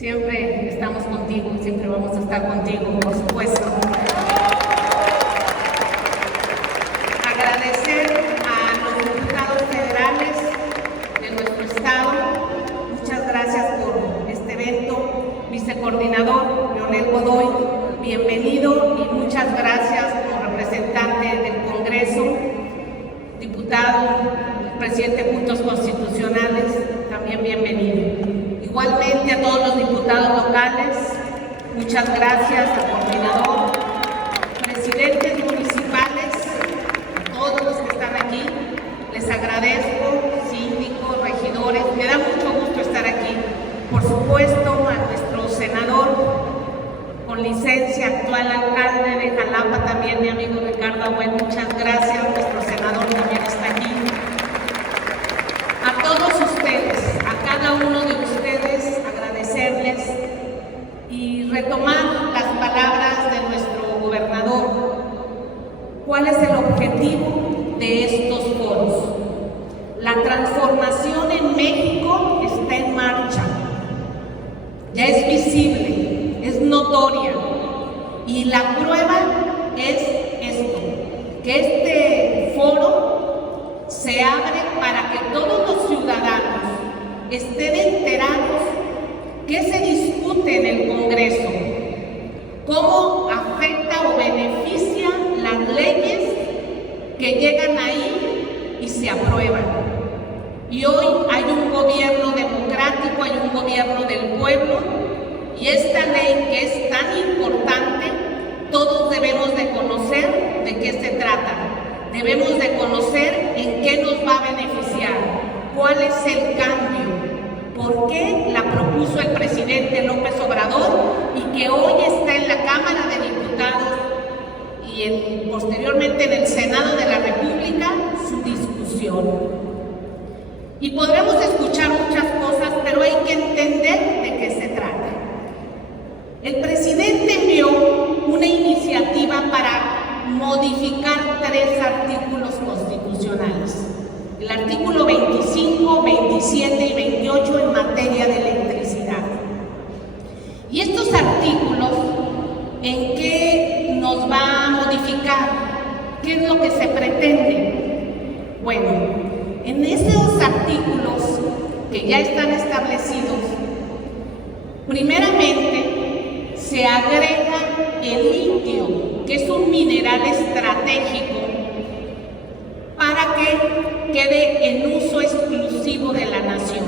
Siempre estamos contigo, siempre vamos a estar contigo, por supuesto. Agradecer a los diputados federales de nuestro estado. Muchas gracias por este evento. Vicecoordinador Leonel Godoy, bienvenido y muchas gracias como representante del Congreso. Diputado, presidente de Puntos Constitucionales, también bienvenido. Igualmente a todos los diputados locales, muchas gracias al coordinador, presidentes municipales, a todos los que están aquí, les agradezco, síndicos, regidores, me da mucho gusto estar aquí. Por supuesto, a nuestro senador con licencia, actual alcalde de Jalapa, también mi amigo Ricardo Agüel, muchas gracias, nuestro senador también está aquí. A todos ustedes, a cada uno de ustedes, agradecerles y retomar las palabras de nuestro gobernador. ¿Cuál es el objetivo de estos foros? La transformación en México está en marcha, ya es visible, es notoria, y la prueba es esto, que este foro se abre para que todos los ciudadanos estén enterados qué se discute en el Congreso, cómo afecta o beneficia las leyes que llegan ahí y se aprueban. Y hoy hay un gobierno democrático, hay un gobierno del pueblo, y esta ley que es tan importante, todos debemos de conocer de qué se trata. Debemos de conocer en qué nos va a beneficiar, cuál es el cambio, por qué la propuso el presidente López Obrador y que hoy está en la Cámara de Diputados y posteriormente en el Senado de la República su discusión. Y podremos escuchar muchas cosas, pero hay que entender de qué se trata. El presidente envió una iniciativa para modificar 3 artículos constitucionales. El artículo 25, 27 y 28 en materia de electricidad. Y estos artículos, ¿en qué nos va a modificar? ¿Qué es lo que se pretende? Bueno, en esos artículos que ya están establecidos, primeramente se agrega el litio, que es un mineral estratégico, para que quede en uso exclusivo de la nación.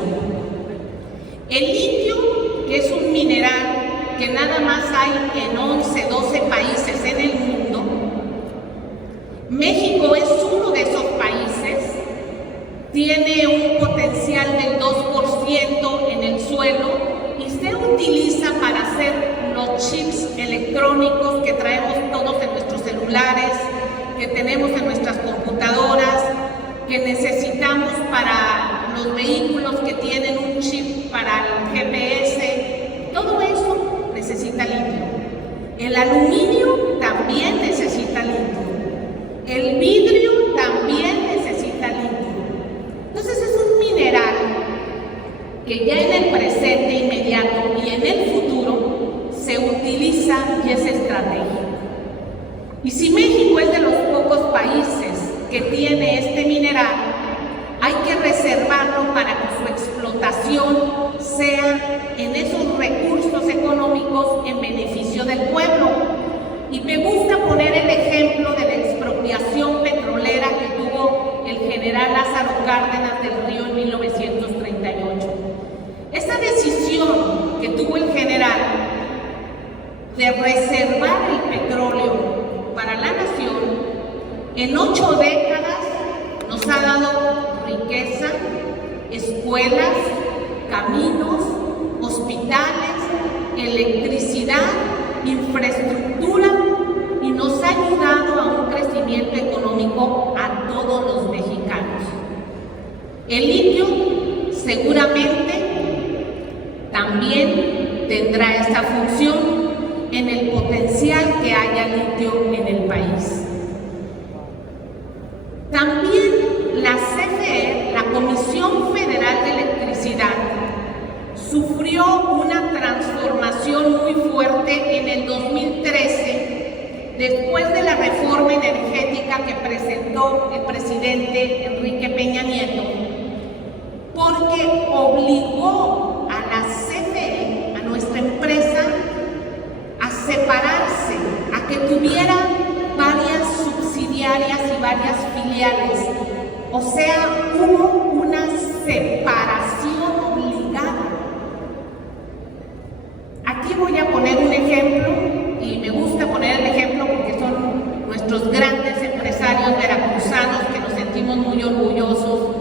El litio, que es un mineral que nada más hay en 11, 12 países en el mundo, México es uno de esos países, tiene un potencial del 2% en el suelo y se utiliza para hacer los chips electrónicos que traemos todos en nuestros celulares, que tenemos en nuestras computadoras, que necesitamos para los vehículos que tienen un chip para el GPS. Todo eso necesita litio. El aluminio también necesita litio. El vidrio también necesita litio. Entonces es un mineral que ya en el presente inmediato y en el futuro se utiliza y es estratégico. Y si México es de los pocos países que tiene este mineral, hay que reservarlo para que su explotación sea en esos recursos económicos en beneficio del pueblo. Y me gusta poner el ejemplo de la expropiación petrolera que tuvo el general Lázaro Cárdenas del Río en 1938. Esa decisión que tuvo el general de reservar el petróleo para la nación, en 8 décadas nos ha dado riqueza, escuelas, caminos, hospitales, electricidad, infraestructura y nos ha ayudado a un crecimiento económico a todos los mexicanos. El litio seguramente también tendrá esta función en el potencial que haya litio en el país. También la CFE, la Comisión Federal de Electricidad, sufrió una transformación afectación muy fuerte en el 2013, después de la reforma energética que presentó el presidente Enrique Peña Nieto, porque obligó a la CFE, a nuestra empresa, a separarse, a que tuviera varias subsidiarias y varias filiales. O sea, hubo una separación obligada. Aquí voy a poner un ejemplo, y me gusta poner el ejemplo porque son nuestros grandes empresarios veracruzanos que nos sentimos muy orgullosos.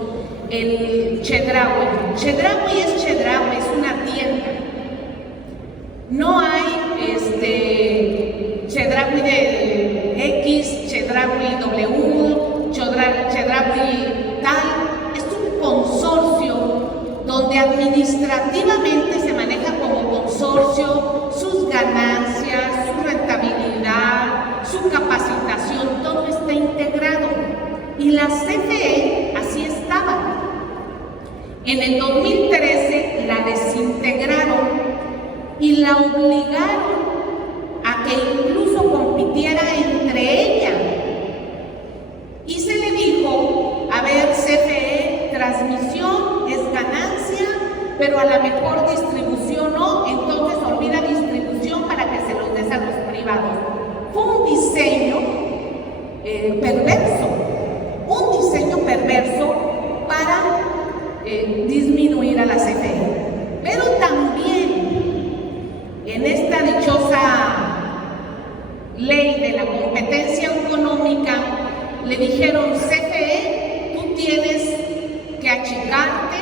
El Chedraui. Chedraui es una tienda. No hay Chedraui de X, Chedraui W, Chedraui tal. Es un consorcio donde administrativamente se maneja como consorcio sus ganancias, su rentabilidad, su capacitación, todo está integrado. Y la CFE así estaba. En el 2013 la desintegraron y la obligaron a que incluso compitiera entre ella. Y se le dijo, a ver, CFE, transmisión es ganancia, pero a la mejor distribución no, entonces olvida distribución para que se los des a los privados. Fue un diseño perverso para disminuir a la CFE. Pero también en esta dichosa ley de la competencia económica le dijeron, CFE, tú tienes que achicarte,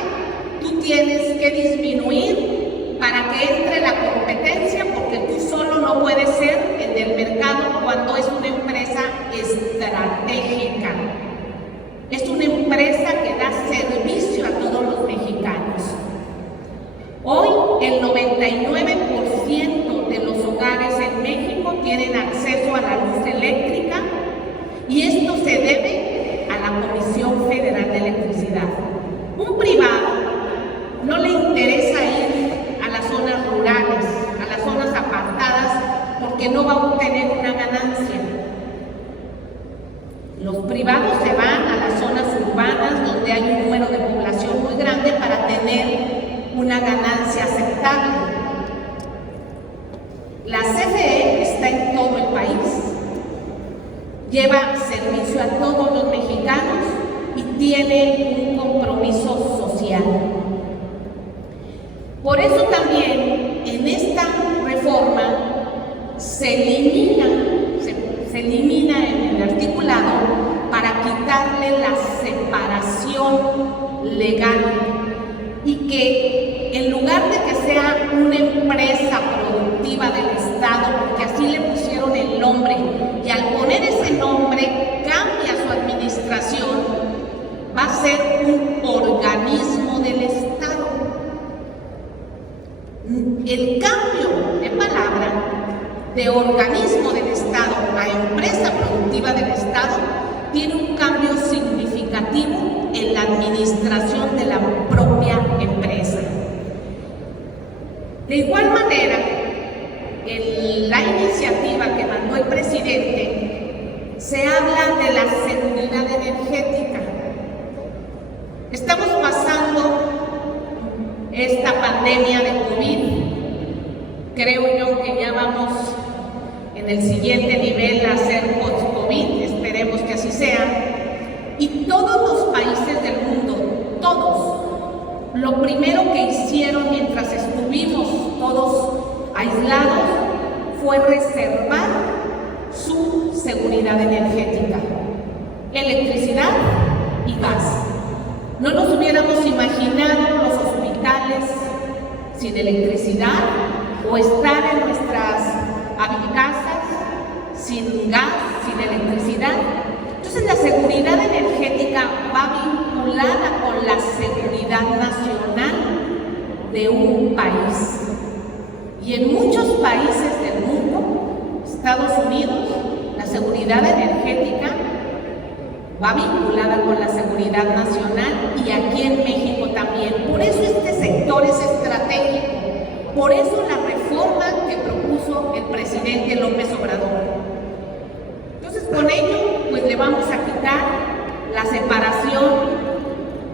tú tienes que disminuir para que entre la competencia, porque tú solo no puedes ser el del mercado cuando es una empresa estratégica. Es una empresa que da servicio a todos los mexicanos. Hoy el 99% de los hogares en México tienen acceso a la luz eléctrica y esto se debe a la Comisión Federal de Electricidad. Un privado no le interesa ir a las zonas rurales, a las zonas apartadas, porque no va a obtener una ganancia. Los privados se van a las zonas urbanas donde hay un número de población muy grande para tener una ganancia aceptable. La CFE está en todo el país, lleva servicio a todos los mexicanos y tiene un compromiso social. Por eso también en esta reforma se elimina en el articulado para quitarle la separación legal y que en lugar de que sea una empresa productiva del Estado, porque así le pusieron el nombre, y al poner ese nombre cambia su administración, va a ser un organismo del Estado. El cambio de palabra de organismo del Estado a empresa productiva del Estado tiene un cambio significativo en la administración de la propia empresa. De igual manera, en la iniciativa que mandó el presidente se habla de la seguridad energética. Estamos pasando esta pandemia de COVID. Creo yo que ya vamos en el siguiente nivel a ser post-COVID, esperemos que así sea. Y todos los países del mundo, todos, lo primero que hicieron mientras estuvimos todos aislados fue reservar su seguridad energética, electricidad y gas. No nos hubiéramos imaginado los hospitales sin electricidad o estar en nuestras casas sin gas, sin electricidad. Entonces la seguridad energética va vinculada con la seguridad nacional de un país. Y en muchos países del mundo, Estados Unidos, la seguridad energética va vinculada con la seguridad nacional y aquí en México también. Por eso este sector es estratégico, por eso la reforma presidente López Obrador. Entonces, con ello, pues le vamos a quitar la separación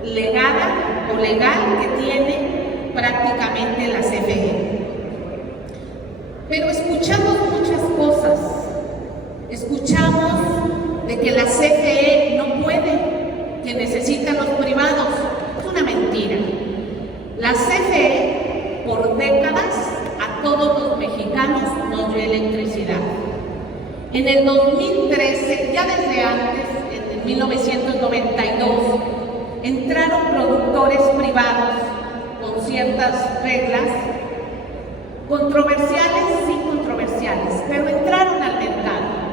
legal que tiene prácticamente la CFE. Pero escuchamos muchas cosas. Escuchamos de que la CFE no puede, que necesitan los privados. Es una mentira. La CFE, por décadas, a todos los mexicanos nos dio electricidad. En el 2013, ya desde antes, en 1992, entraron productores privados con ciertas reglas, controversiales, sí controversiales, pero entraron al mercado.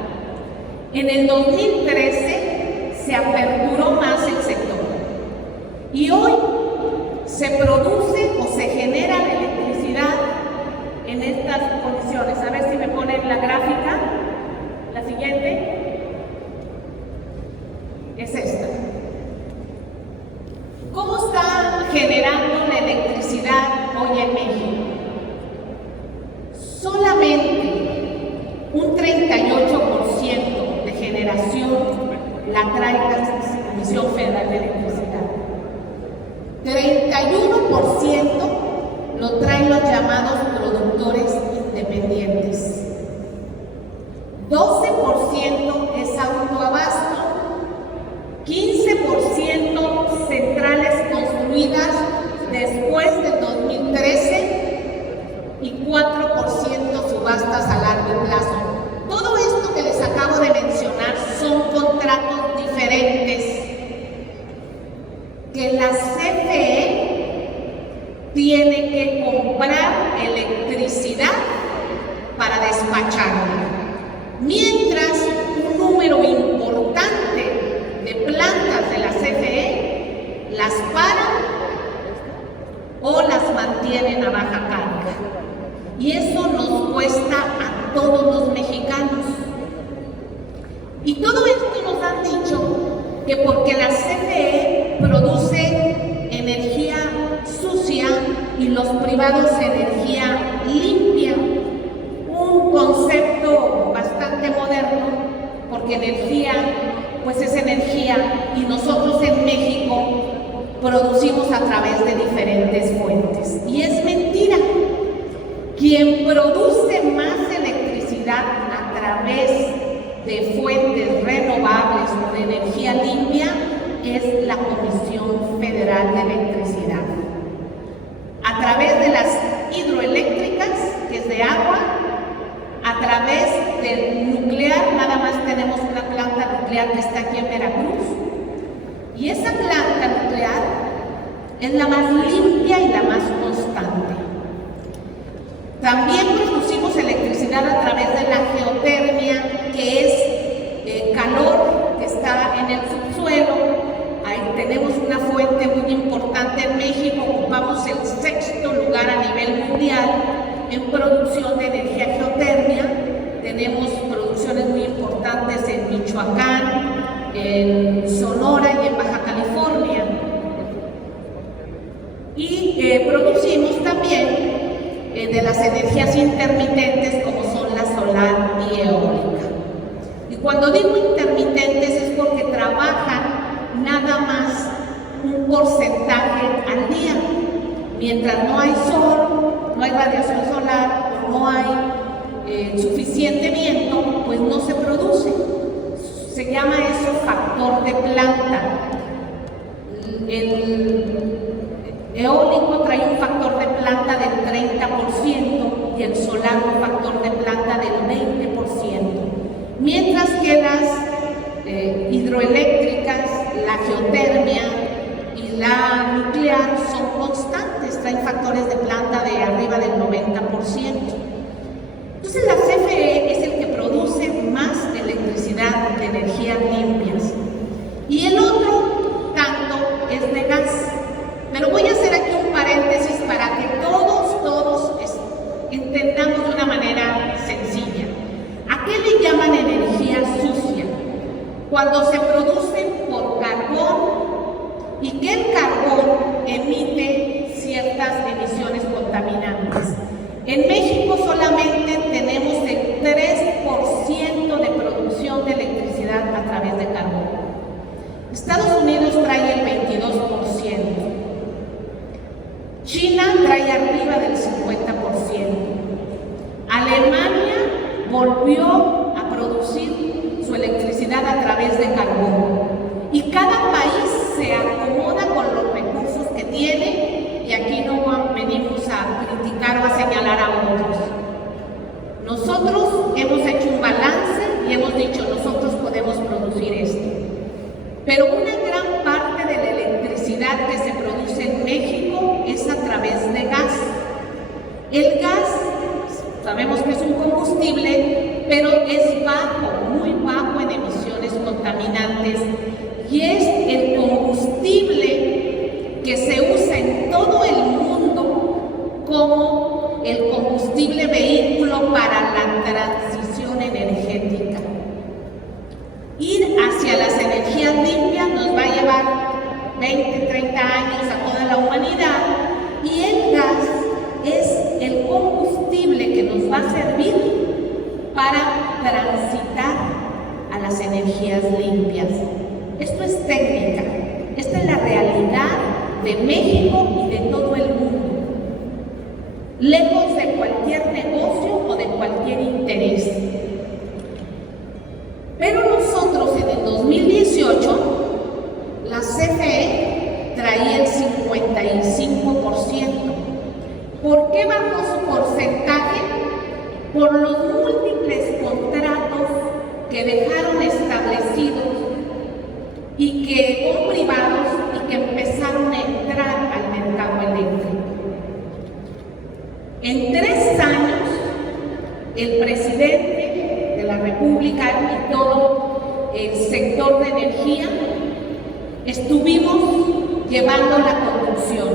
En el 2013 se aperturó más el sector y hoy se produce o se genera la electricidad en estas condiciones. A ver si me ponen la gráfica, la siguiente, es esta. ¿Cómo está generando la electricidad hoy en México? Solamente un 38% de generación la trae la Comisión Federal de Electricidad. 31% lo traen los llamados productores independientes. 12% es autoabasto. 15% centrales construidas después del 2013 y 4% subastas a largo plazo. Todo esto que les acabo de mencionar son contratos diferentes que la CFE tiene que comprar electricidad para despacharla, mientras un número importante de plantas de la CFE las paran o las mantienen a baja carga. Y eso nos cuesta a todos los mexicanos. Y todo esto nos han dicho que porque la CFE produce energía sucia y los privados energía limpia, un concepto bastante moderno, porque energía pues es energía y nosotros en México producimos a través de diferentes fuentes. Y es mentira. Quien produce más electricidad a través de fuentes renovables o de energía limpia es la Comisión Federal de Electricidad. A través de las hidroeléctricas, que es de agua, a través del nuclear, nada más tenemos una planta nuclear que está aquí en Veracruz, y esa planta nuclear es la más limpia y la más constante. También producimos electricidad a través de la geotermia, que es calor que está en el subsuelo. Ahí tenemos una fuente muy importante en México, ocupamos el 6º lugar a nivel mundial en producción de energía geotérmica. Tenemos producciones muy importantes en Michoacán, en Sonora y en Baja California. Y producimos también de las energías intermitentes, como son la solar y eólica. Y cuando digo intermitentes es porque trabajan nada más un porcentaje al día. Mientras no hay sol, no hay radiación solar o no hay suficiente viento, pues no se produce. Se llama eso factor de planta. El eólico trae un factor de planta del 30% y el solar un factor de planta del 20%. Mientras que las hidroeléctricas, la geotermia y la nuclear son constantes, traen factores de planta de arriba del 90%. Entonces la CFE es el que produce más electricidad de energías limpias. Y el otro tanto es de gas. Pero voy a hacer aquí un paréntesis para que todos entendamos de una manera sencilla. ¿A qué le llaman energía sucia? Cuando se produce por carbón y que el carbón emite ciertas emisiones contaminantes. En México electricidad a través de carbón. Estados Unidos trae el 22%, China trae arriba del 50%, Alemania volvió a producir su electricidad a través de carbón, y cada país se acomoda con los recursos que tiene, y aquí no venimos a criticar o a señalar a otros. Nosotros hemos hecho un balance y hemos dicho, nosotros podemos producir esto. Pero una gran parte de la electricidad que se produce en México es a través de gas. El gas, sabemos que es un combustible, pero es bajo, muy bajo en emisiones contaminantes, y es el combustible que se usa en todo el mundo como el combustible vehículo para la transición energética. Ir hacia las energías limpias nos va a llevar 20, 30 años a toda la humanidad, y el gas es el combustible que nos va a servir para transitar a las energías limpias. Esto es técnica, esta es la realidad de México y de todo el mundo, lejos de cualquier negocio o de cualquier interés. Pero nosotros en el 2018, la CFE traía el 55%. ¿Por qué bajó su porcentaje? Por los múltiples contratos que dejaron establecidos y que con privados y que empezaron a entrar al mercado eléctrico. En 3 años, el presidente de la República y todo el sector de energía estuvimos llevando la conducción.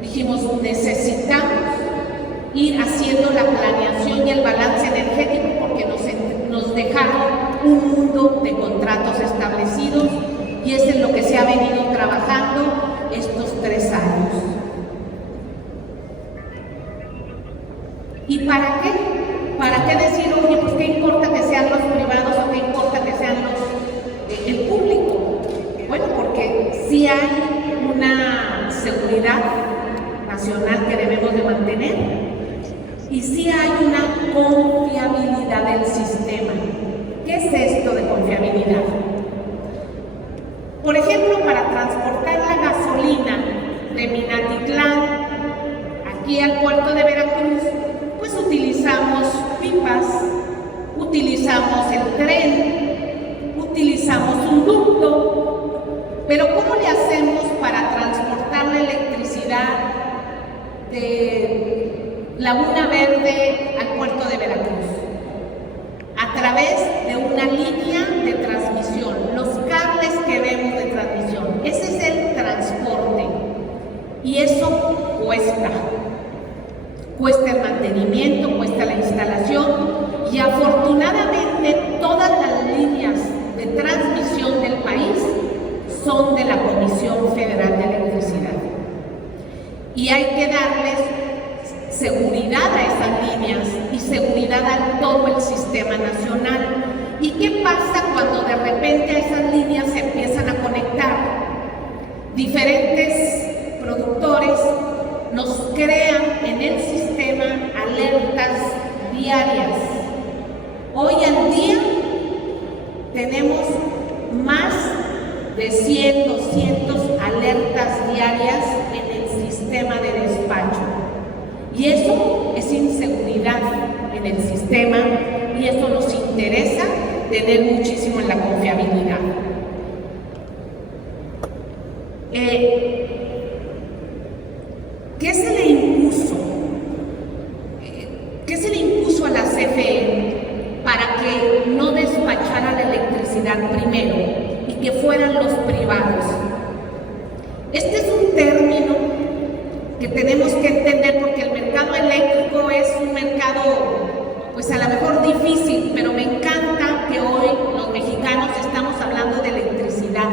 Dijimos, necesitamos ir haciendo la planeación y el balance energético porque nos dejaron un mundo de contratos establecidos, y es en lo que se ha venido trabajando estos 3 años. ¿Y para qué? ¿Para qué decir, oye, pues qué importa que sean los privados o qué importa que sean el público? Bueno, porque sí hay una seguridad nacional que debemos de mantener, y sí hay una confiabilidad del sistema. ¿Qué es esto de confiabilidad? Por ejemplo, para transportar la gasolina de Minatitlán aquí al puerto de Veracruz, pues utilizamos pipas, utilizamos el tren, utilizamos un ducto, pero ¿cómo le hacemos para transportar la electricidad de Laguna Verde al puerto de Veracruz? A través de una línea de transmisión, los cables que vemos de transmisión, ese es el transporte, y eso cuesta el mantenimiento, cuesta la instalación, y afortunadamente todas las líneas de transmisión del país son de la Comisión Federal de Electricidad, y hay que darles seguridad a esas líneas y seguridad a todo el sistema nacional. ¿Y qué pasa cuando de repente a esas líneas se empiezan a conectar? Diferentes productores nos crean en el sistema alertas diarias. Hoy en día tenemos más de 100, 200 alertas diarias en el sistema de despacho. Y eso es inseguridad en el sistema, y eso nos interesa tener muchísimo en la confiabilidad. ¿Qué se le impuso? ¿Qué se le impuso a la CFE para que no despachara la electricidad primero y que fueran los privados? Este es un término que tenemos que entender, porque el mercado eléctrico es un mercado, pues a lo mejor difícil, pero me encanta que hoy los mexicanos estamos hablando de electricidad,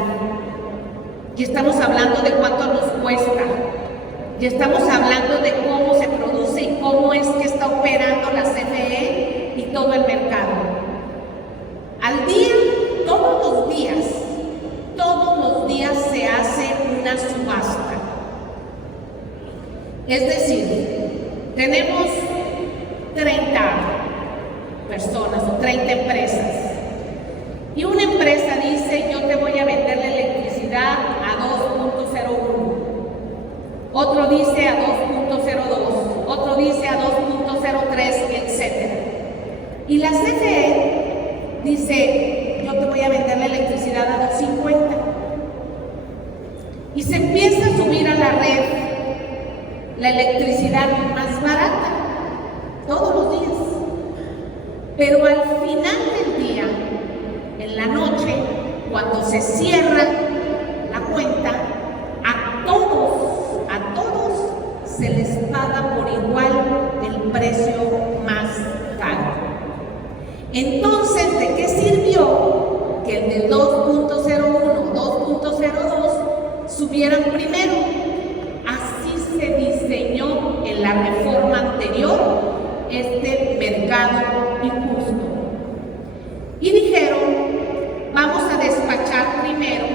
y estamos hablando de cuánto nos cuesta, y estamos hablando de cómo se produce y cómo es que está operando la CFE y todo el mercado. Al día todos los días se hace una subasta. Es decir, tenemos 30 personas o 30 empresas. Y una empresa dice, yo te voy a vender la electricidad a 2.01. Otro dice a 2.02. Otro dice a 2.03, etc. Y la CFE dice, yo te voy a vender la electricidad a 2.50. Y se empieza a subir a la red la electricidad más barata todos los días. Pero al final del día, en la noche, cuando se cierra la cuenta, a todos se les paga por igual el precio más caro. Entonces, ¿de qué sirvió que el del 2.01, 2.02 subieran primero? Así se diseñó en la reforma anterior este mercado injusto. Y dijeron, vamos a despachar primero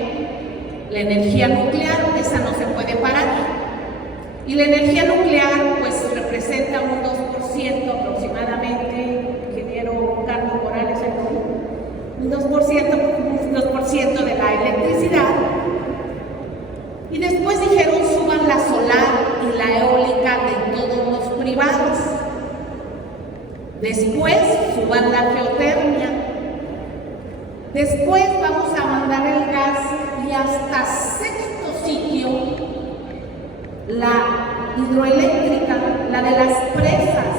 la energía nuclear, esa no se puede parar. Y la energía nuclear pues representa un 2% aproximadamente, ingeniero Carlos Morales, un 2% de la electricidad. Y después dijeron, suban la solar y la eólica de todos los privados. Después suban la geotermia. Después vamos a mandar el gas y hasta sexto sitio la hidroeléctrica, la de las presas,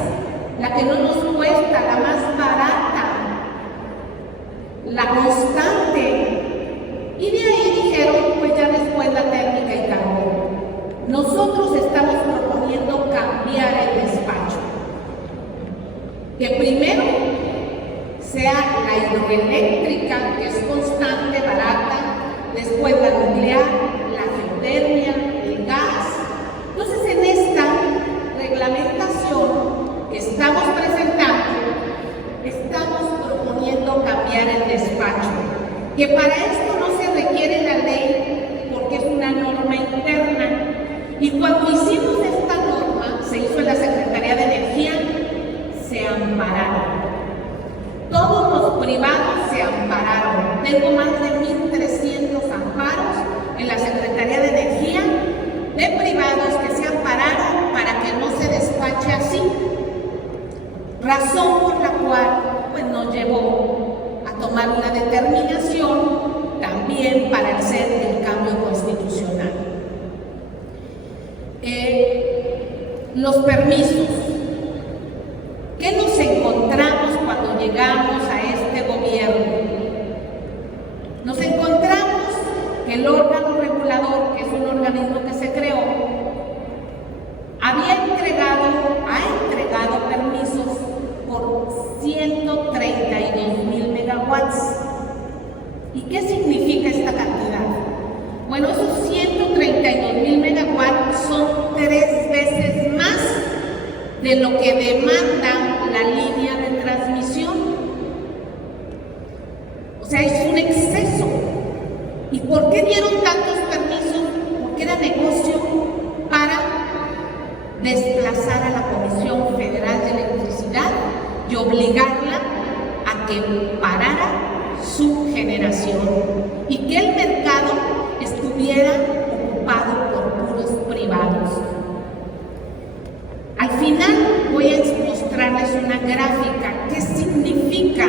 la que no nos cuesta, la más barata, la constante. Y de ahí dijeron, pues ya después la térmica y carbón. Nosotros estamos proponiendo cambiar el despacho. Que primero sea la hidroeléctrica, que es constante, barata, después la nuclear, la geotermia, el gas. Entonces, en esta reglamentación que estamos presentando, estamos proponiendo cambiar el despacho, que para esto no se requiere la ley porque es una norma interna. Y cuando hicimos esta norma, se hizo en la Secretaría de Energía, se ampararon. Todos los privados se ampararon. Tengo más de 1,300 amparos en la Secretaría de Energía de privados que se ampararon para que no se despache así. Razón por la cual pues, nos llevó a tomar una determinación también para hacer el cambio constitucional. Los permisos. ¿Qué nos encontramos cuando llegamos a este gobierno? Nos encontramos que el órgano regulador, que es un organismo que se creó, ha entregado permisos por 132,000 megawatts. ¿Y qué significa esta cantidad? Bueno, esos 132,000 megawatts son 3 veces más de lo que demanda la línea de transmisión. O sea, es un exceso. ¿Y por qué dieron tantos permisos? Porque era negocio para desplazar a la Comisión Federal de Electricidad y obligarla a que parara su generación y que el mercado estuviera ocupado por puros privados. Al final voy a mostrarles una gráfica. ¿Qué significa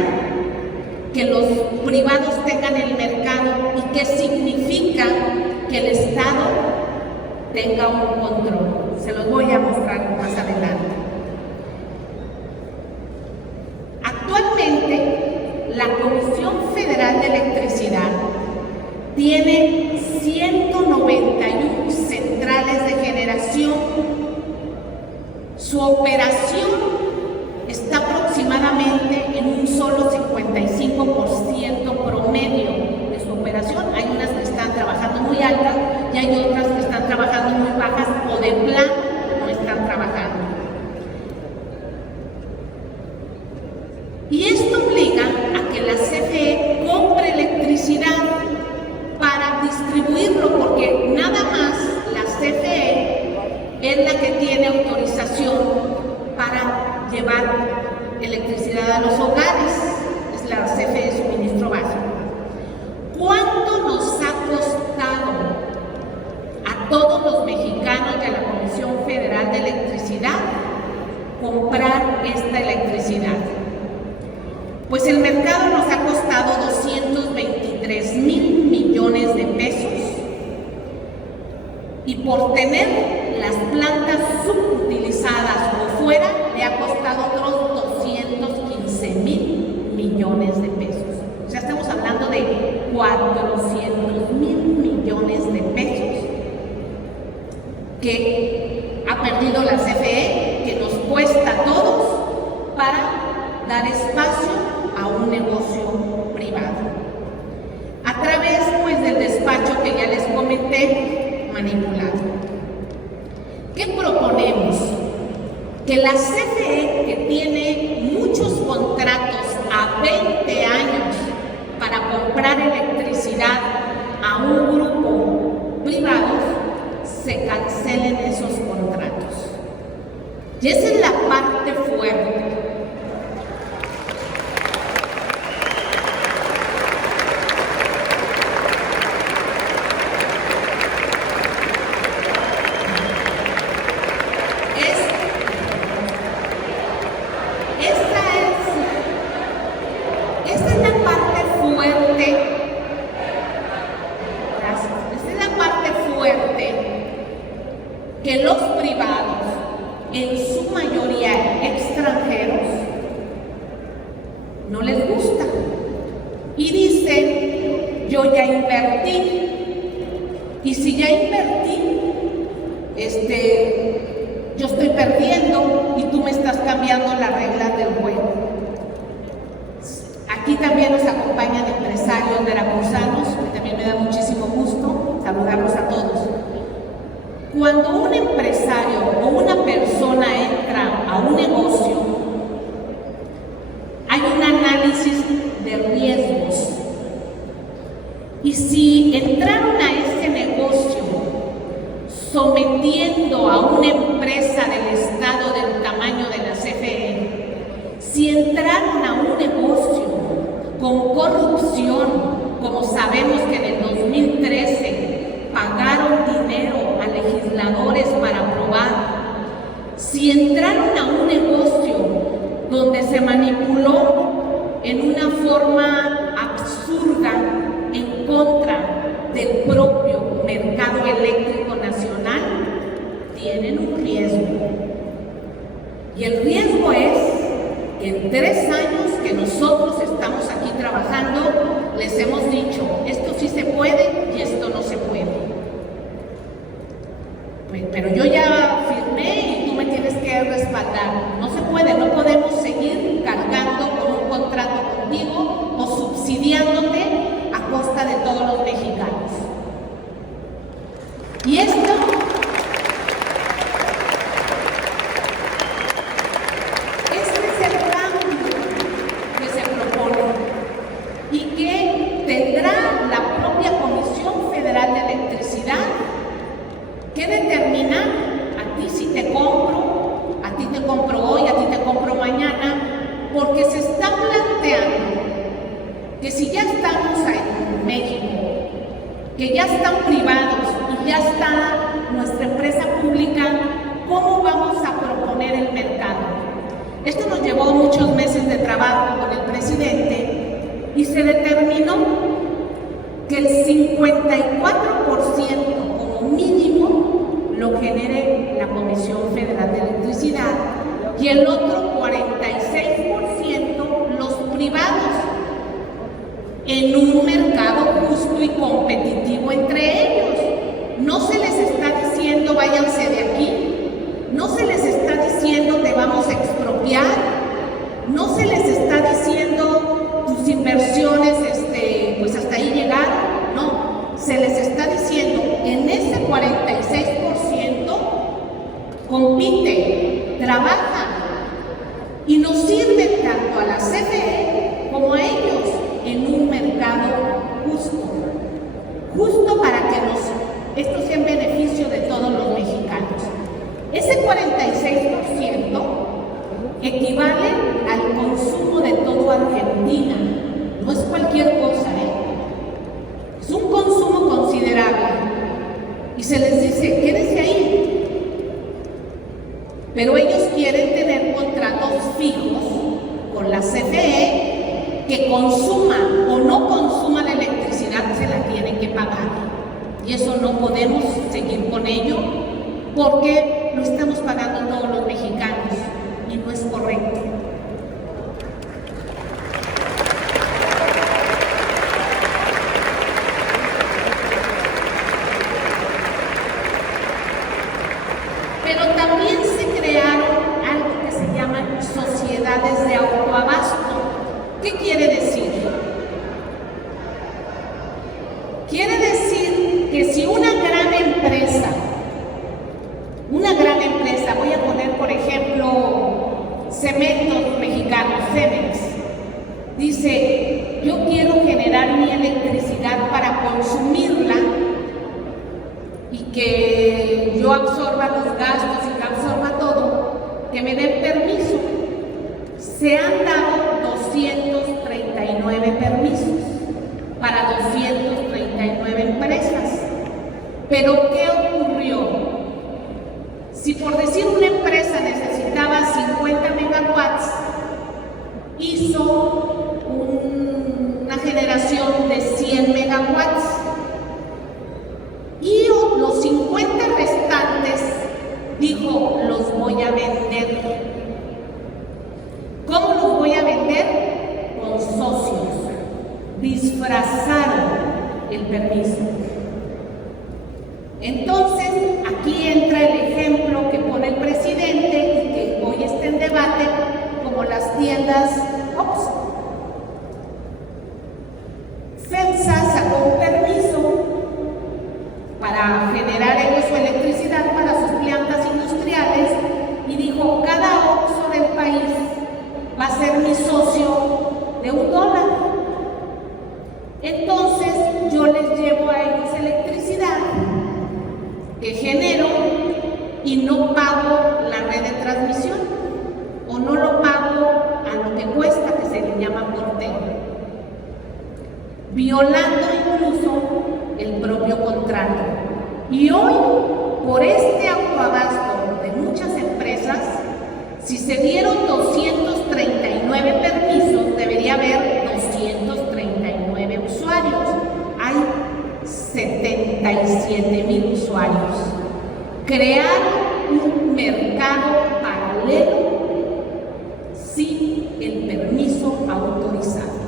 que los privados tengan el mercado y qué significa que el Estado tenga un control? Se los voy a mostrar más adelante. Actualmente, la Comisión Federal de Electricidad tiene 191 centrales de generación. Su operación está aproximadamente en un solo 55% promedio de su operación. Hay unas que están trabajando muy altas y hay otras que están trabajando muy bajas o de plano no están trabajando. Y esto obliga a que la CFE compre electricidad tiene autorización para llevar electricidad a los hogares, es la CFE Suministro Básico. ¿Cuánto nos ha costado a todos los mexicanos de la Comisión Federal de Electricidad comprar esta electricidad? Pues el mercado nos ha costado 223,000 millones de pesos, y por tener las plantas subutilizadas o fuera le ha costado otros 215,000 millones de pesos. O sea, estamos hablando de 400,000 millones de pesos que ha perdido la CFE, que nos cuesta a todos para dar espacio a un negocio privado. A través, pues, del despacho que ya les comenté, manipulado. ¿Qué proponemos? Que la CFE, que tiene muchos contratos a 20 años para comprar electricidad a un grupo privado, se cancelen esos contratos. Y esa es la parte fuerte. Que los privados, en su mayoría extranjeros, no les gusta y dicen: yo ya invertí, y si ya invertí, yo estoy perdiendo y tú me estás cambiando las reglas del juego. Aquí también nos acompañan empresarios veracruzanos, que también me da muchísimo gusto saludarlos a todos. Cuando un empresario o una persona entra a un negocio, hay un análisis de riesgos. Y si entraron a ese negocio sometiendo a una empresa del Estado del tamaño de la CFE, si entraron a un negocio con corrupción, como sabemos que en el 2013 pagaron dinero a legisladores para aprobar, si entraron a un negocio donde se manipuló en una forma absurda en contra del propio mercado eléctrico nacional, tienen un riesgo. Y el riesgo es que en 3 años que nosotros estamos aquí trabajando, les hemos dicho: esto sí se puede y esto no se puede. Pero yo ya firmé y tú me tienes que respaldar. No se puede, no podemos seguir cargando con un contrato contigo o subsidiándote a costa de todos los mexicanos. Y esto es el cambio que se propone y que tendrá la propia Comisión Federal de Electricidad que determinar: a ti sí te compro, a ti te compro hoy, a ti te compro mañana, porque se está planteando que si ya estamos en México, que ya están privados y ya está nuestra empresa pública, ¿cómo vamos a proponer el mercado? Esto nos llevó muchos meses de trabajo con el presidente y se determinó que el 54% como mínimo lo genere la Comisión Federal de Electricidad y el otro 46% los privados, en un mercado justo y competitivo entre ellos. No se les está diciendo: váyanse de aquí, no se les está diciendo: te vamos a expropiar, no se les está diciendo: tus inversiones pues hasta ahí llegaron. No, se les está diciendo: en ese 46% compite, trabaja y nos sirve tanto a la CFE como a ellos en un mercado justo para que esto sea en beneficio de todos los mexicanos. Ese 46% equivale al consumo de toda Argentina. No es cualquier cosa, es un consumo considerable. Y se les dice, quédense ahí. Pero ellos quieren tener contratos fijos con la CFE, que consuma o no consuma la electricidad, se la tienen que pagar. Y eso no podemos seguir con ello, porque lo estamos pagando todos los mexicanos y no es correcto. Pero también se crearon algo que se llaman sociedades de autoabasto. ¿Qué quiere decir? Quiere decir que si una gran empresa, voy a poner por ejemplo Cementos Mexicanos, Cemex, dice, yo quiero generar mi electricidad para consumirla y que yo absorba los gastos y que absorba todo, que me den permiso. Se han dado 239 permisos para 239 empresas. Pero ¿qué ocurrió? Si por decir una empresa necesitaba 50 megawatts, hizo una generación de 100 megawatts y los 50 restantes dijo, los voy a vender. ¿Cómo los voy a vender? Con socios. Disfrazaron el permiso. Entonces, aquí entra el ejemplo que pone el presidente y que hoy está en debate, como las tiendas Ops. FEMSA sacó un permiso para generar ellos su electricidad para sus plantas industriales y dijo, cada Oxxo del país va a ser mi socio de $1. Entonces, yo les llevo a ellos electricidad que genero y no pago la red de transmisión o no lo pago a lo que cuesta, que se le llama porteo, violando incluso el propio contrato. Y hoy, por este autoabasto de muchas empresas, si se dieron 239 permisos, debería haber 239 usuarios. Hay 77,000 usuarios. Crear un mercado paralelo sin el permiso autorizado.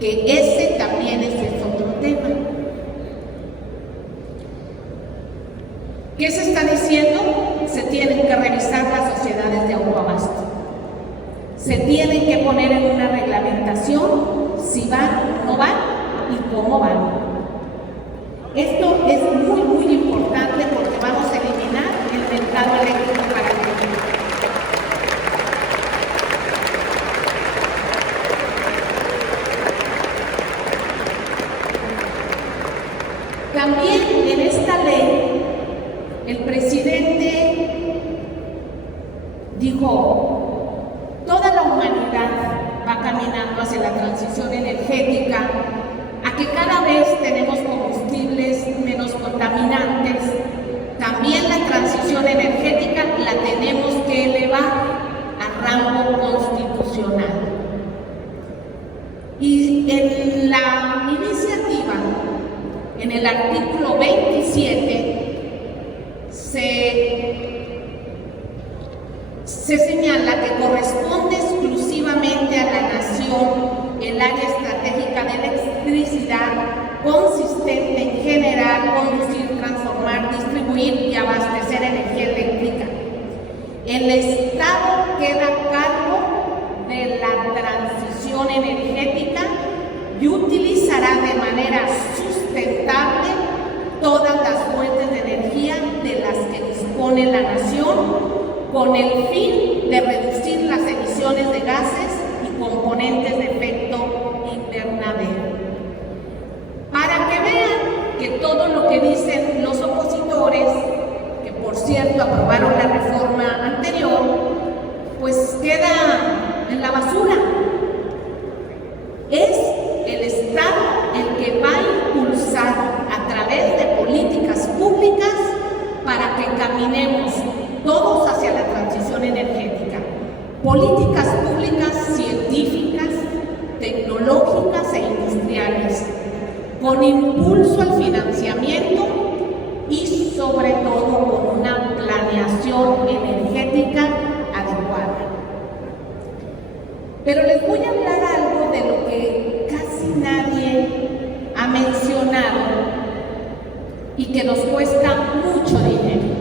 Que ese también es otro tema. ¿Qué se está diciendo? Se tienen que revisar las sociedades de autoabasto. Se tienen que poner en una reglamentación si van, no van y cómo van. Esto es muy, muy importante porque vamos a eliminar el mercado eléctrico para el mundo. También en esta ley, el presidente dijo, toda la humanidad va caminando hacia la transición energética, a que cada vez tenemos combustibles menos contaminantes. También la transición energética la tenemos que elevar a rango constitucional. Y en la iniciativa, en el artículo 27, se señala que corresponde exclusivamente a la nación el área estratégica de electricidad consistente en generar, conducir, transformar, distribuir y abastecer energía eléctrica. El Estado queda a cargo de la transición energética y utilizará de manera sustentable todas las fuentes de energía de las que dispone la nación, con el fin de reducir las emisiones de gases y componentes de efecto invernadero. Para que vean que todo lo que dicen los opositores, que supuesto aprobaron la reforma anterior, pues queda en la basura. Es el Estado el que va a impulsar a través de políticas públicas para que caminemos todos hacia la transición energética. Políticas públicas científicas, tecnológicas e industriales, con impulso al financiamiento y sobre todo con una planeación energética adecuada. Pero les voy a hablar algo de lo que casi nadie ha mencionado y que nos cuesta mucho dinero.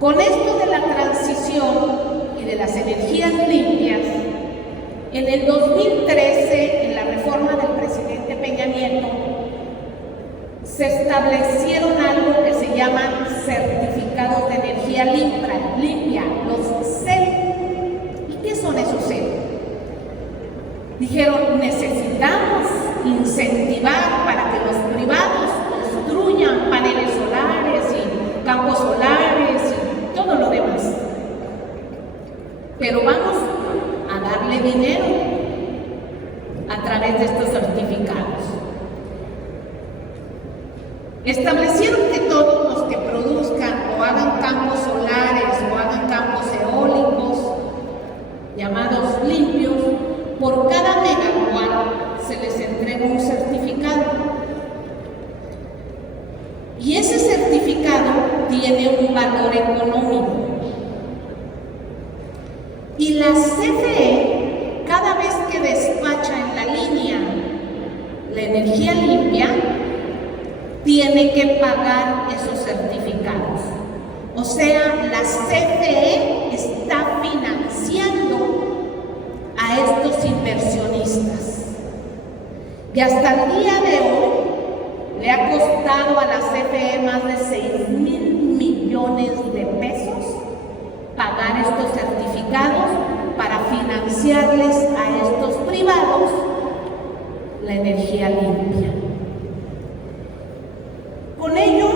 Con esto de la transición y de las energías limpias, en el 2013, en la reforma del presidente Peña Nieto, se establecieron algo que se llaman certificados de energía limpia, los CEL. ¿Y qué son esos CEL? Dijeron, necesitamos incentivar para que los privados construyan paneles solares y campos solares y todo lo demás. Pero vamos a darle dinero a través de estos certificados. Establecieron que todos los que produzcan o hagan campos solares o hagan campos eólicos, llamados limpios, por cada megawatt se les entrega un certificado. Y ese certificado tiene un valor económico. Y la CFE, cada vez que despacha en la línea la energía limpia, tiene que pagar esos certificados. O sea, la CFE está financiando a estos inversionistas. Y hasta el día de hoy le ha costado a la CFE más de 6,000 millones de pesos pagar estos certificados para financiarles a estos privados la energía limpia. Con ello,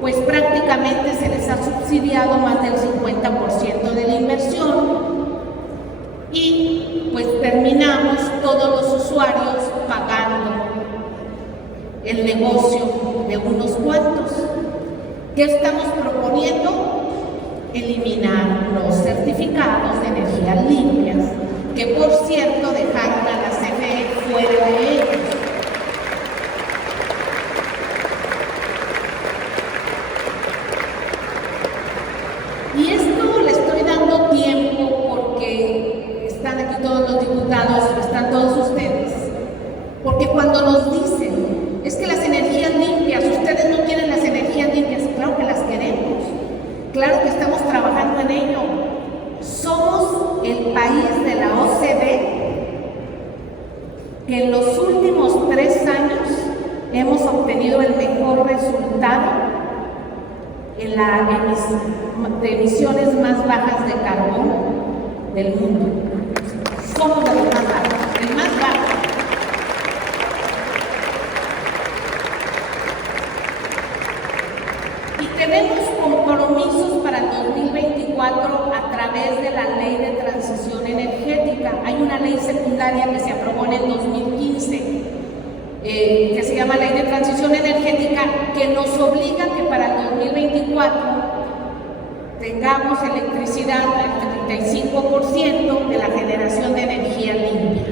pues prácticamente se les ha subsidiado más del 50% de la inversión y pues terminamos todos los usuarios pagando el negocio de unos cuantos. ¿Qué estamos proponiendo? Eliminar los certificados de energías limpias, que por cierto dejaron a la CFE fuera de ellos. Y esto le estoy dando tiempo porque están aquí todos los diputados, están todos ustedes, porque cuando nos dicen, es que las energías limpias, ustedes no quieren las energías limpias, claro que las queremos, claro que estamos trabajando en ello. Somos el país de la OCDE que en los últimos 3 años hemos obtenido el mejor resultado en la de emisiones más bajas de carbono del mundo. Somos de los más bajos, el más bajo. Y tenemos compromisos para el 2024 a través de la Ley de Transición Energética. Hay una ley secundaria que se aprobó en el 2015, que se llama Ley de Transición Energética, que nos obliga que para el 2024 tengamos electricidad al 35% de la generación de energía limpia.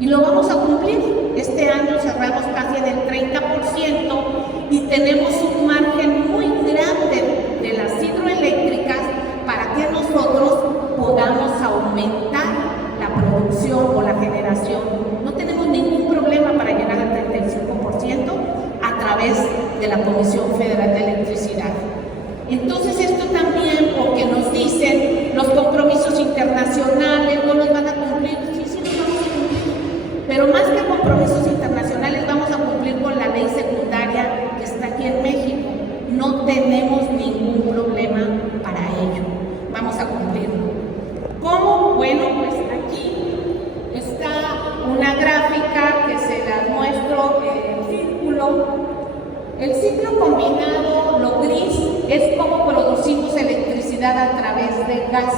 Y lo vamos a cumplir. Este año cerramos casi en el 30% y tenemos un margen muy grande de las hidroeléctricas para que nosotros podamos aumentar la producción o la generación. No tenemos ningún problema para llegar al 35% a través de la Comisión Federal de Electricidad. Entonces esto también, porque nos dicen los compromisos internacionales no los van a cumplir. Sí, los vamos a cumplir, pero más que compromisos internacionales vamos a cumplir con la ley secundaria que está aquí en México. electricidad a través de gas.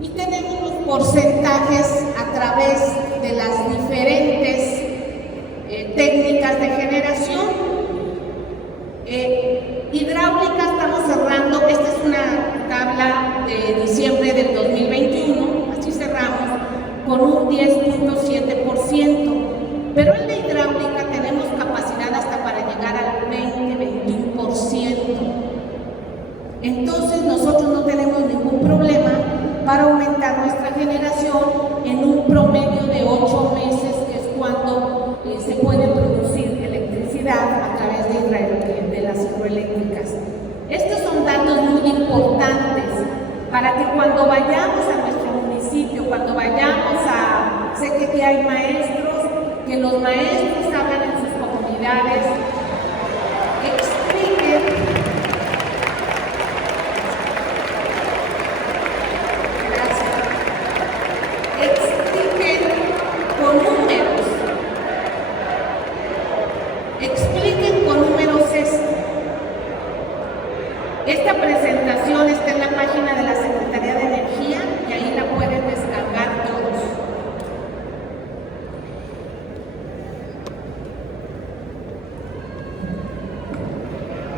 Y tenemos los porcentajes a través de las diferentes técnicas de generación. Hidráulica estamos cerrando, esta es una tabla de diciembre del 2021, así cerramos, con un 10.7%, pero en la hidráulica tenemos capacidad hasta para llegar al 20-21%. Entonces nosotros no tenemos ningún problema para aumentar nuestra generación en un promedio de 8 meses, que es cuando se puede producir electricidad a través de las hidroeléctricas. Estos son datos muy importantes para que cuando vayamos a nuestro municipio, cuando vayamos a, sé que aquí hay maestros, que los maestros hablan en sus comunidades, expliquen. Expliquen con números esto. Esta presentación está en la página de la Secretaría de Energía y ahí la pueden descargar todos.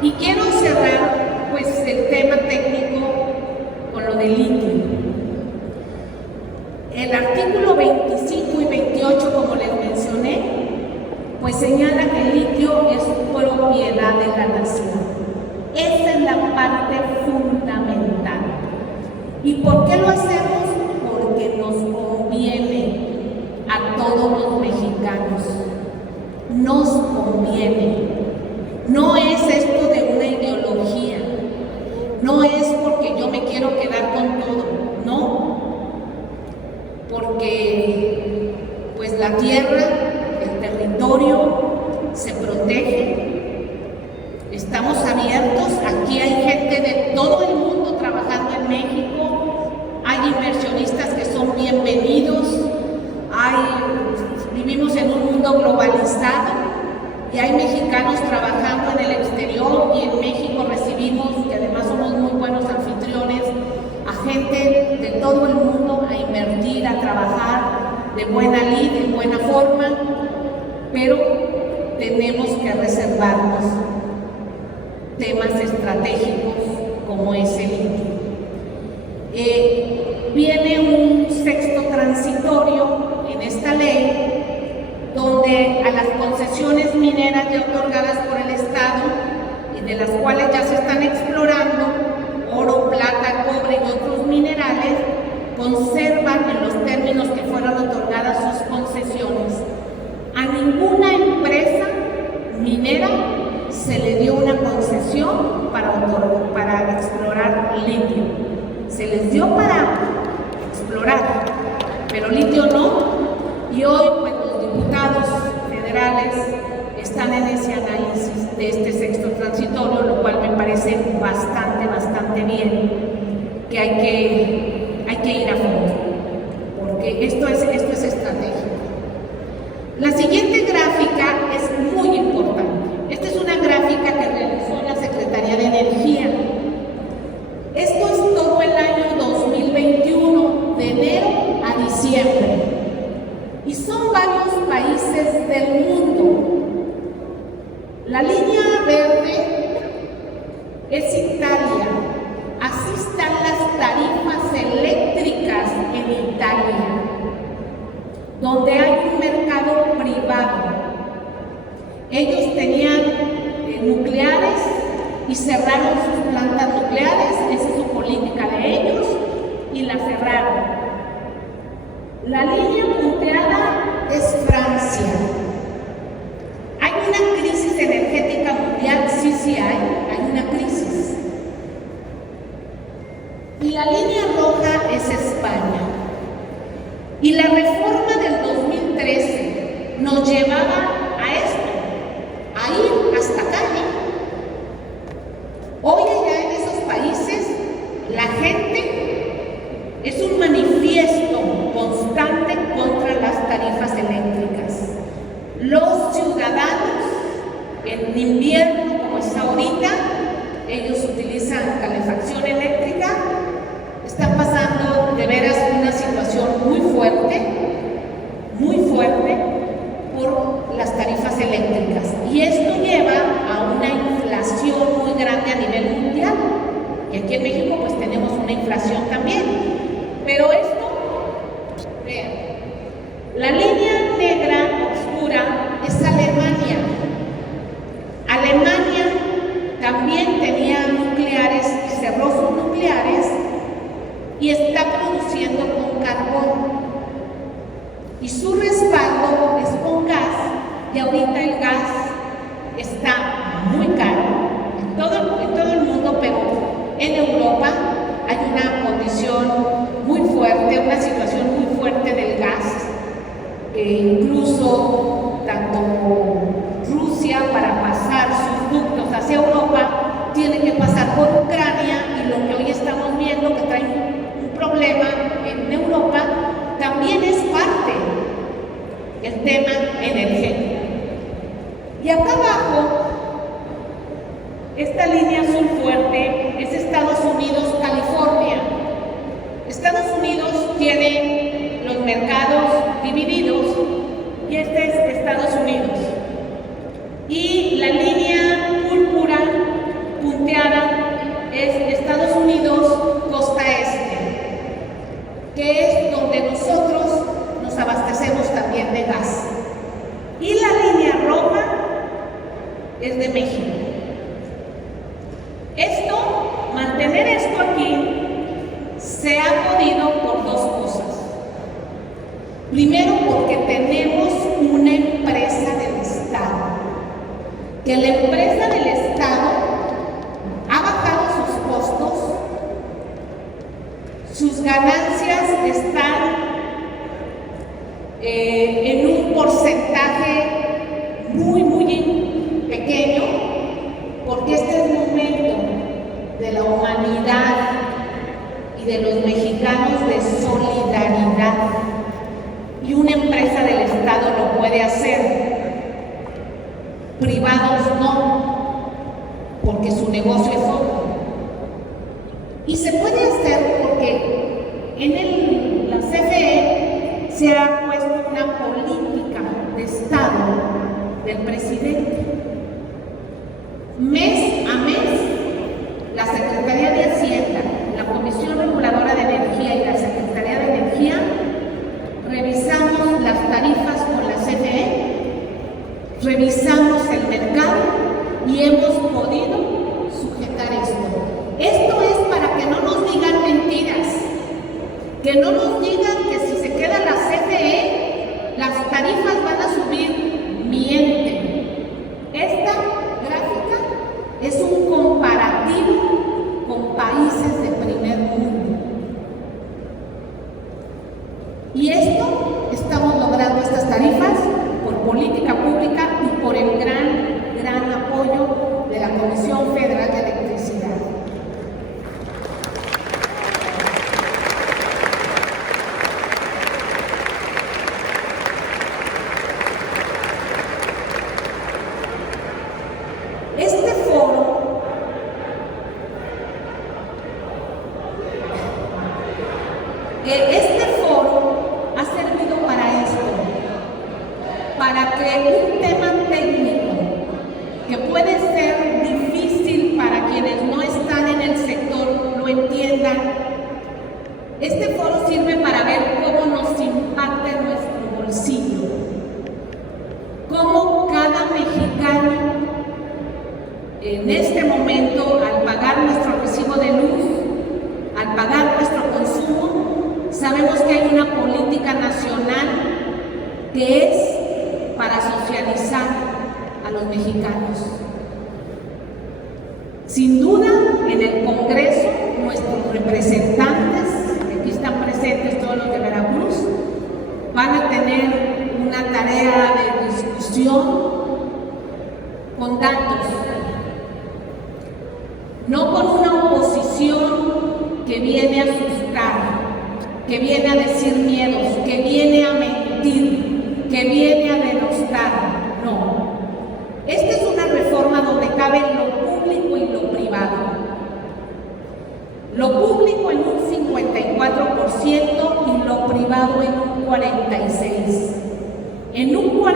Y quiero cerrar pues el tema técnico con lo del litio. El artículo 25 y 28, como les mencioné, pues señala que el litio es propiedad de la nación. Esa es la parte fundamental. ¿Y por qué lo hacemos? Porque nos conviene a todos los mexicanos. Nos conviene. No es esto de una ideología. No es porque yo me quiero quedar con todo. No. Porque pues la tierra, el territorio se protege. Estamos abiertos, aquí hay gente de todo el mundo trabajando en México, hay inversionistas que son bienvenidos, vivimos en un mundo globalizado y hay mexicanos trabajando en el exterior, y en México recibimos, y además somos muy buenos anfitriones, a gente de todo el mundo a invertir, a trabajar de buena lid, de buena forma, pero tenemos que reservarnos temas estratégicos como es el litio. Viene un sexto transitorio en esta ley, donde a las concesiones mineras ya otorgadas por el Estado y de las cuales ya se están explorando oro, plata, cobre y otros minerales, conservan en los términos que fueron otorgadas sus concesiones. A ninguna empresa minera se le dio una concesión para explorar litio. Se les dio para explorar, pero litio no. Y hoy pues los diputados federales están en ese análisis de este sexto transitorio, lo cual me parece bastante bien, que hay que ir a fondo, porque esto es estratégico. La siguiente gráfica es muy importante. Esta es una gráfica que realizó la Secretaría de Energía. Esto es todo el año 2021, de enero a diciembre. Y son varios países del mundo. La línea verde es Italia. Así están las tarifas eléctricas en Italia, donde hay un mercado privado. Ellos tenían nucleares y cerraron sus plantas nucleares, esa es su política de ellos, y la cerraron. La línea punteada es Francia. ¿Hay una crisis energética mundial? Sí hay una crisis. Y la línea roja es España. Y la reforma del 2013 nos llevaba a esto, a ir hasta acá. Hoy allá en esos países la gente es un manifiesto constante contra las tarifas eléctricas. Los ciudadanos en invierno, como es ahorita, ellos utilizan Y aquí en México pues tenemos una inflación también. Pero esto, vean, la línea negra oscura es Alemania. Alemania también tenía nucleares y cerró sus nucleares y está produciendo con carbón. Y su respaldo es con gas, y ahorita el gas está muy caro en todo el mundo, pero en Europa hay una condición muy fuerte, una situación muy fuerte del gas, incluso tanto Rusia para pasar sus ductos hacia Europa tiene que pasar por Ucrania, y lo que hoy estamos viendo que trae un problema en Europa también es parte del tema energético. Y acá abajo, esta línea azul fuerte es Estados Unidos, California. Estados Unidos tiene los mercados divididos y este es Estados Unidos. Y la línea púrpura punteada es Estados Unidos, costa este, que es donde nosotros nos abastecemos también de gas. Y la línea roja es de México. Mantener esto aquí se ha podido por dos cosas. Primero, porque tenemos una empresa del Estado, que la empresa del Estado ha bajado sus costos, sus ganancias están en un porcentaje muy pequeño, porque este es el momento de la humanidad y de los mexicanos de solidaridad, y una empresa del Estado lo puede hacer, privados no, porque su negocio es otro. Y se puede hacer porque en la CFE se ha puesto una política de Estado del presidente. Mes a mes, la Secretaría de Hacienda, la Comisión Reguladora de Energía y la Secretaría de Energía revisamos las tarifas con la CFE, revisamos el mercado y hemos podido sujetar esto. Esto es para que no nos digan mentiras, que no nos digan que si se queda la CFE, las tarifas van a subir. Mienten. Esta gráfica es un comparativo con países de primer mundo. Y esto, estamos logrando estas tarifas por política pública y por el gran apoyo de la Comisión Federal de Electricidad. Este foro ha servido para esto, para que un tema técnico que puede ser difícil para quienes no están en el sector lo entiendan. Este foro sirve para ver cómo nos impacta en nuestro bolsillo, cómo cada mexicano en este momento, al pagar nuestro recibo de luz, al pagar nuestro consumo, sabemos que hay una política nacional que es para socializar a los mexicanos. Sin duda, en el Congreso, nuestros representantes, que aquí están presentes todos los de Veracruz, van a tener una tarea de discusión con datos, no con una oposición que viene a asustar, que viene a decir miedos, que viene a mentir, que viene a denostar. No. Esta es una reforma donde cabe lo público y lo privado. Lo público en un 54% y lo privado en un 46%. En un 46%,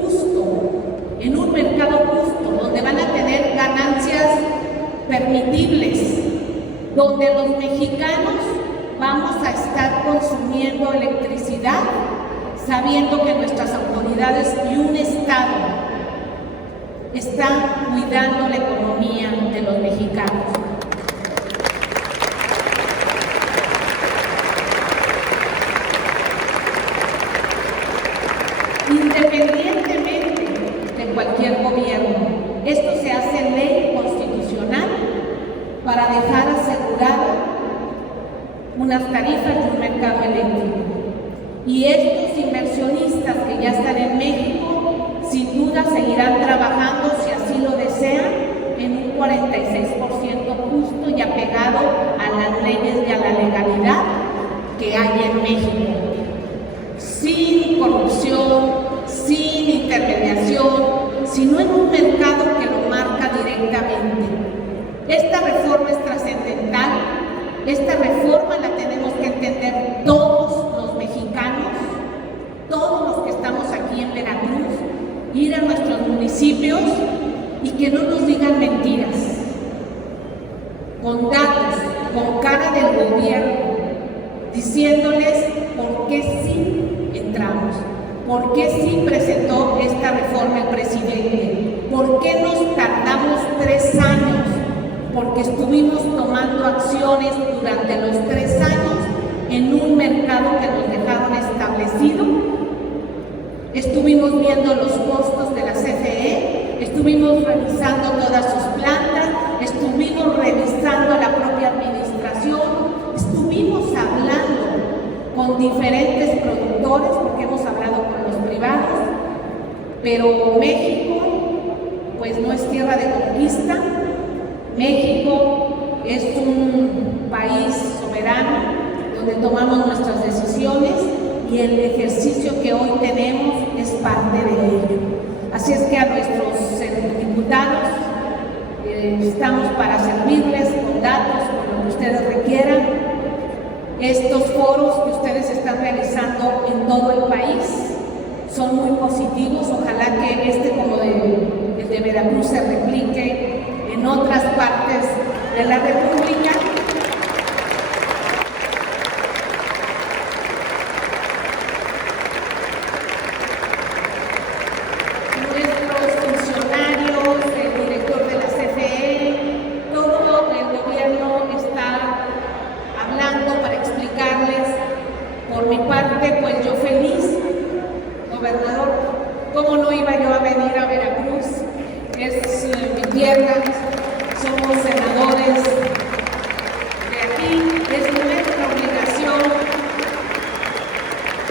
justo, en un mercado justo, donde van a tener ganancias impermitibles, donde los mexicanos vamos a estar consumiendo electricidad sabiendo que nuestras autoridades y un Estado están cuidando la economía de los mexicanos. Independientemente de cualquier gobierno, esto se hace ley constitucional para dejar asegurada unas tarifas y un mercado eléctrico. Y estos inversionistas que ya están en México, sin duda seguirán trabajando, si así lo desean, en un 46% justo y apegado a las leyes y a la legalidad que hay en México. Sin corrupción, sin intermediación, sino en un mercado que lo marca directamente. Esta reforma es trascendental, esta reforma la tenemos que entender todos los mexicanos, todos los que estamos aquí en Veracruz, ir a nuestros municipios y que no nos digan mentiras, con datos, con cara del gobierno, diciéndoles por qué sí entramos, por qué sí presentó esta reforma el presidente, por qué nos tardamos 3 años, porque estuvimos tomando acciones durante los 3 años en un mercado que nos dejaron establecido. Estuvimos viendo los costos de la CFE, estuvimos revisando todas sus plantas, estuvimos revisando la propia administración, estuvimos hablando con diferentes productores, porque hemos hablado con los privados, pero México pues no es tierra de conquista. México es un país soberano donde tomamos nuestras decisiones y el ejercicio que hoy tenemos es parte de ello. Así es que a nuestros diputados estamos para servirles con datos, con lo que ustedes requieran. Estos foros que ustedes están realizando en todo el país son muy positivos. Ojalá que como el de Veracruz se replique en otras partes de la República. Nuestros funcionarios, el director de la CFE, todo el gobierno está hablando para explicarles. Por mi parte, pues yo feliz, gobernador, ¿cómo no iba yo a venir a Veracruz? Es mi tierra, somos senadores de aquí, es nuestra obligación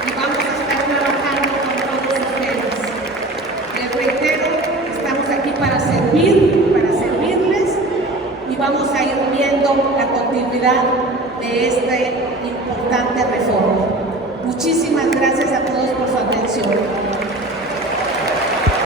y vamos a estar trabajando con todos ustedes. Les reitero, estamos aquí para servir, para servirles y vamos a ir viendo la continuidad de esta importante reforma. Muchísimas gracias a todos.